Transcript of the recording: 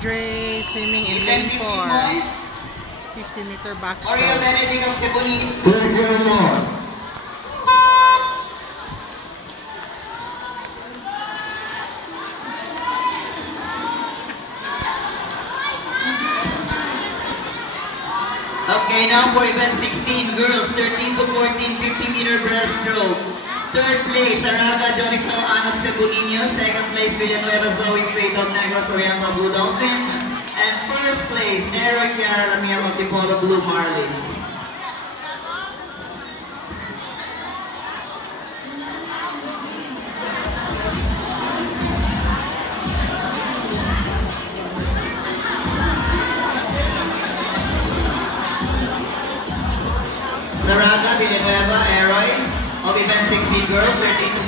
Andre swimming in lane 4. 50-meter backstroke. Oriel Benedict of Cebu. Third girl more. Okay, now for event 16, girls 13 to 14, 50-meter breaststroke. Third place, Araga Jonical Anos Cebu Niños. Second place, Villanueva Zoe Fate of Negros Oriental Blue Dolphins. And first place, Eric Yara Lamiel of Tipolo Blue Marlins. Zaraga, Villanueva, Aroy of event 16 girls, 13 to